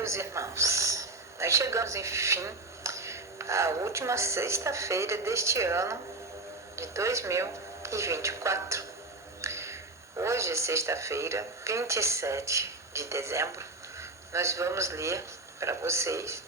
meus irmãos, nós chegamos, enfim, à última sexta-feira deste ano de 2024. Hoje, sexta-feira, 27 de dezembro, nós vamos ler para vocês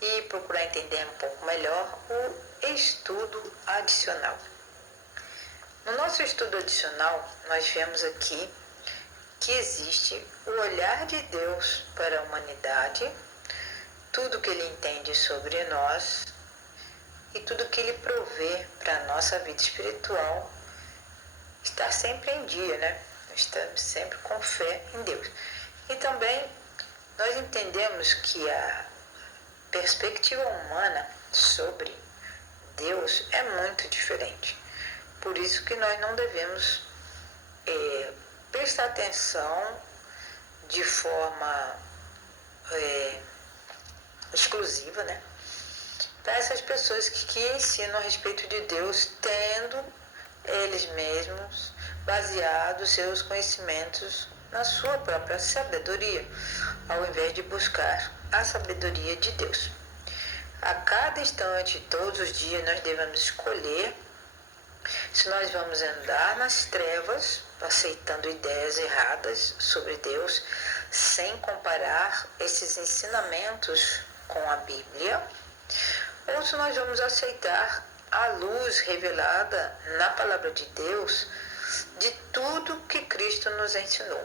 e procurar entender um pouco melhor o estudo adicional. No nosso estudo adicional, nós vemos aqui que existe o olhar de Deus para a humanidade, tudo que Ele entende sobre nós e tudo que Ele provê para a nossa vida espiritual estar sempre em dia, né? Estamos sempre com fé em Deus. E também nós entendemos que a perspectiva humana sobre Deus é muito diferente. Por isso que nós não devemos prestar atenção de forma exclusiva, né? Para essas pessoas que ensinam a respeito de Deus, tendo eles mesmos baseado seus conhecimentos na sua própria sabedoria, ao invés de buscar a sabedoria de Deus. A cada instante, todos os dias, nós devemos escolher se nós vamos andar nas trevas, aceitando ideias erradas sobre Deus, sem comparar esses ensinamentos com a Bíblia, ou se nós vamos aceitar a luz revelada na palavra de Deus de tudo que Cristo nos ensinou.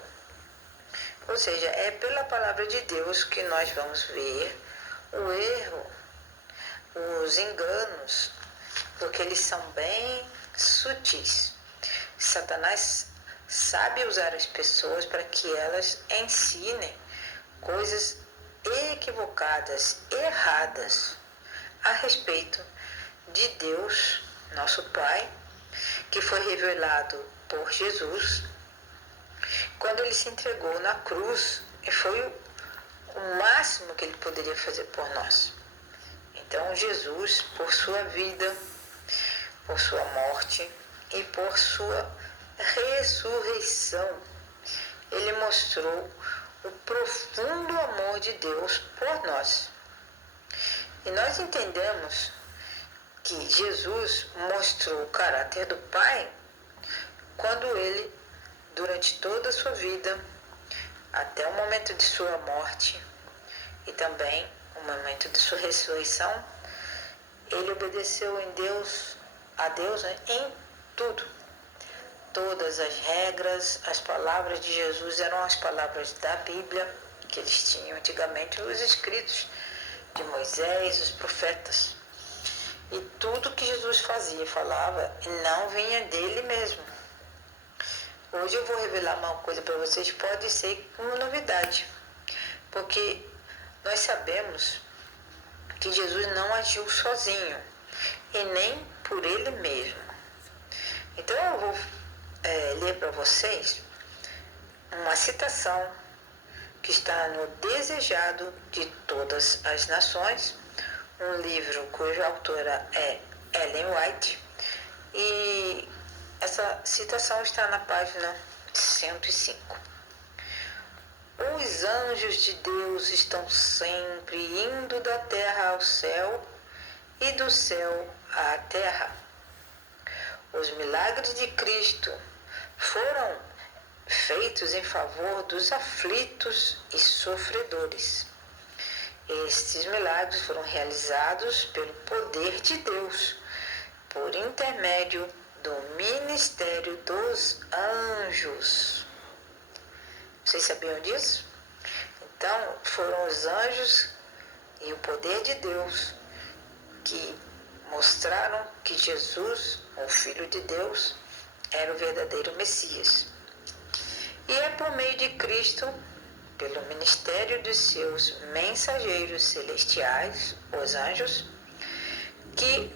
Ou seja, é pela palavra de Deus que nós vamos ver o erro, os enganos, porque eles são bem sutis. Satanás sabe usar as pessoas para que elas ensinem coisas equivocadas, erradas a respeito de Deus, nosso Pai, que foi revelado por Jesus quando Ele se entregou na cruz, e foi o máximo que Ele poderia fazer por nós. Então Jesus, por sua vida, por sua morte e por sua ressurreição, Ele mostrou o profundo amor de Deus por nós. E nós entendemos que Jesus mostrou o caráter do Pai quando Ele, durante toda a sua vida, até o momento de sua morte e também o momento de sua ressurreição, Ele obedeceu a Deus, né, em tudo. Todas as regras, as palavras de Jesus eram as palavras da Bíblia, que eles tinham antigamente, os escritos de Moisés, os profetas. E tudo que Jesus fazia e falava não vinha dele mesmo. Hoje eu vou revelar uma coisa para vocês, pode ser uma novidade, porque nós sabemos que Jesus não agiu sozinho e nem por ele mesmo. Então eu vou ler para vocês uma citação que está no Desejado de Todas as Nações, um livro cuja autora é Ellen White, e essa citação está na página 105. Os anjos de Deus estão sempre indo da terra ao céu e do céu à terra. Os milagres de Cristo foram feitos em favor dos aflitos e sofredores. Estes milagres foram realizados pelo poder de Deus, por intermédio do ministério dos anjos. Vocês sabiam disso? Então, foram os anjos e o poder de Deus que mostraram que Jesus, o Filho de Deus, era o verdadeiro Messias. E é por meio de Cristo, pelo ministério dos seus mensageiros celestiais, os anjos, que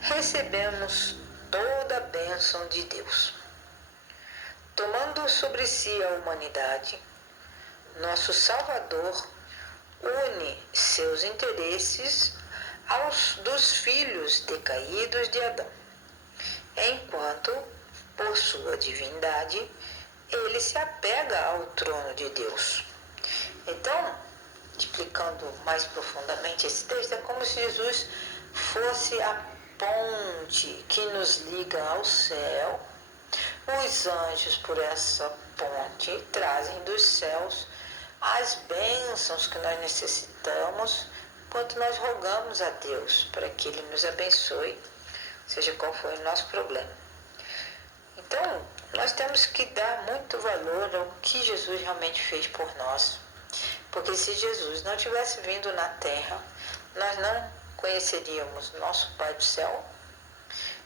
recebemos toda a bênção de Deus. Tomando sobre si a humanidade, nosso Salvador une seus interesses aos dos filhos decaídos de Adão, enquanto, por sua divindade, ele se apega ao trono de Deus. Então, estudando mais profundamente esse texto, é como se Jesus fosse a ponte que nos liga ao céu. Os anjos, por essa ponte, trazem dos céus as bênçãos que nós necessitamos quando nós rogamos a Deus para que Ele nos abençoe, seja qual for o nosso problema. Então, nós temos que dar muito valor ao que Jesus realmente fez por nós. Porque se Jesus não tivesse vindo na terra, nós não conheceríamos nosso Pai do céu,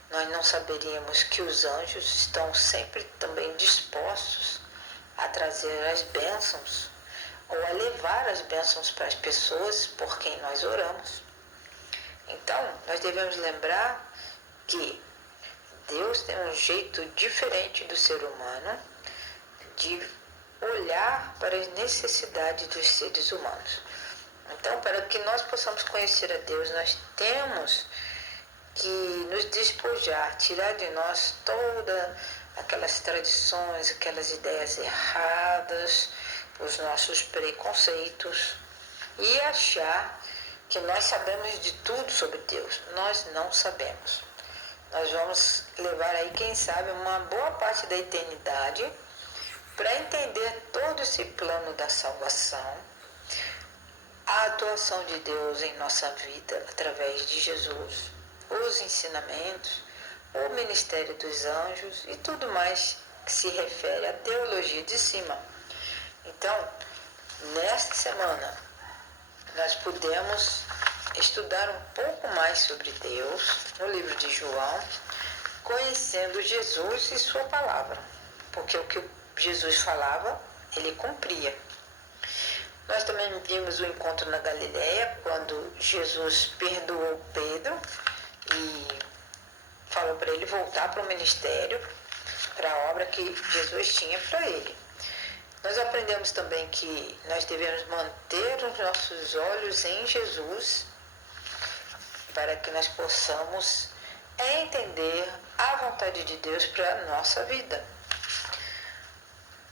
nós não saberíamos que os anjos estão sempre também dispostos a trazer as bênçãos ou a levar as bênçãos para as pessoas por quem nós oramos. Então, nós devemos lembrar que Deus tem um jeito diferente do ser humano de olhar para as necessidades dos seres humanos. Então, para que nós possamos conhecer a Deus, nós temos que nos despojar, tirar de nós todas aquelas tradições, aquelas ideias erradas, os nossos preconceitos e achar que nós sabemos de tudo sobre Deus. Nós não sabemos. Nós vamos levar aí, quem sabe, uma boa parte da eternidade para entender todo esse plano da salvação, a atuação de Deus em nossa vida através de Jesus, os ensinamentos, o ministério dos anjos e tudo mais que se refere à teologia de cima. Então, nesta semana, nós podemos estudar um pouco mais sobre Deus no livro de João, conhecendo Jesus e sua palavra, porque o que Jesus falava, ele cumpria. Nós também vimos o encontro na Galileia, quando Jesus perdoou Pedro e falou para ele voltar para o ministério, para a obra que Jesus tinha para ele. Nós aprendemos também que nós devemos manter os nossos olhos em Jesus para que nós possamos entender a vontade de Deus para a nossa vida.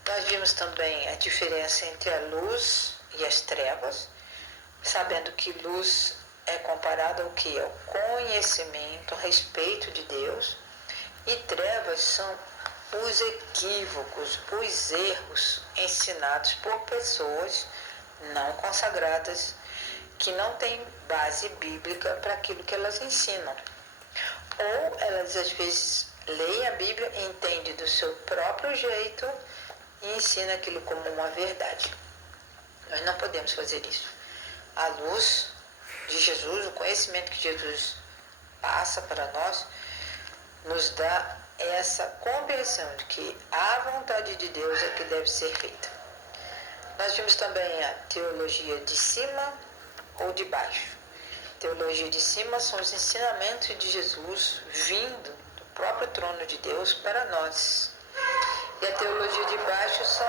Nós vimos também a diferença entre a luz e as trevas, sabendo que luz é comparada ao que? Ao conhecimento, a respeito de Deus, e trevas são os equívocos, os erros ensinados por pessoas não consagradas, que não têm base bíblica para aquilo que elas ensinam. Ou elas às vezes leem a Bíblia, entendem do seu próprio jeito e ensinam aquilo como uma verdade. Nós não podemos fazer isso. A luz de Jesus, o conhecimento que Jesus passa para nós, nos dá essa compreensão de que a vontade de Deus é que deve ser feita. Nós vimos também a teologia de cima ou de baixo. Teologia de cima são os ensinamentos de Jesus vindo do próprio trono de Deus para nós. E a teologia de baixo são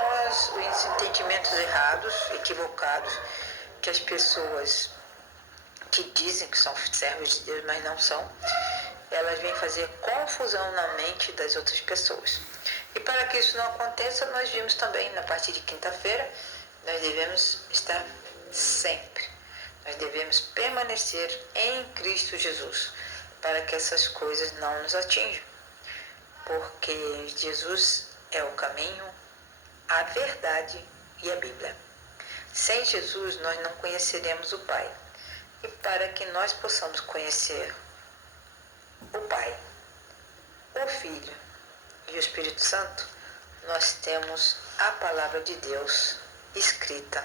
os entendimentos errados, equivocados, que as pessoas que dizem que são servos de Deus, mas não são, elas vêm fazer confusão na mente das outras pessoas. E para que isso não aconteça, nós vimos também, na parte de quinta-feira, nós devemos estar sempre. Nós devemos permanecer em Cristo Jesus, para que essas coisas não nos atinjam. Porque Jesus é o caminho, a verdade e a Bíblia. Sem Jesus, nós não conheceremos o Pai. E para que nós possamos conhecer o Pai, o Filho e o Espírito Santo, nós temos a palavra de Deus escrita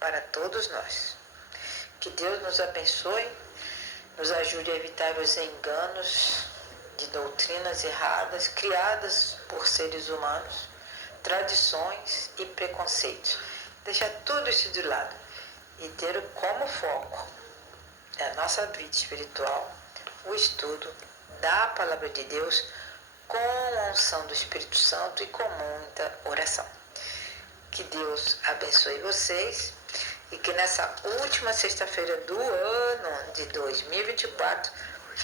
para todos nós. Que Deus nos abençoe, nos ajude a evitar os enganos de doutrinas erradas criadas por seres humanos, tradições e preconceitos. Deixar tudo isso de lado e ter como foco da nossa vida espiritual o estudo da palavra de Deus com a unção do Espírito Santo e com muita oração. Que Deus abençoe vocês e que nessa última sexta-feira do ano de 2024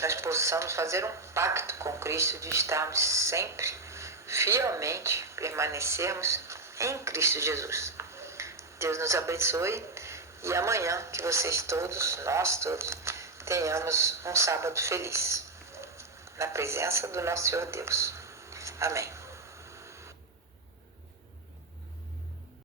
nós possamos fazer um pacto com Cristo de estarmos sempre, fielmente, permanecermos em Cristo Jesus. Deus nos abençoe e amanhã que vocês todos, nós todos, tenhamos um sábado feliz, na presença do nosso Senhor Deus. Amém.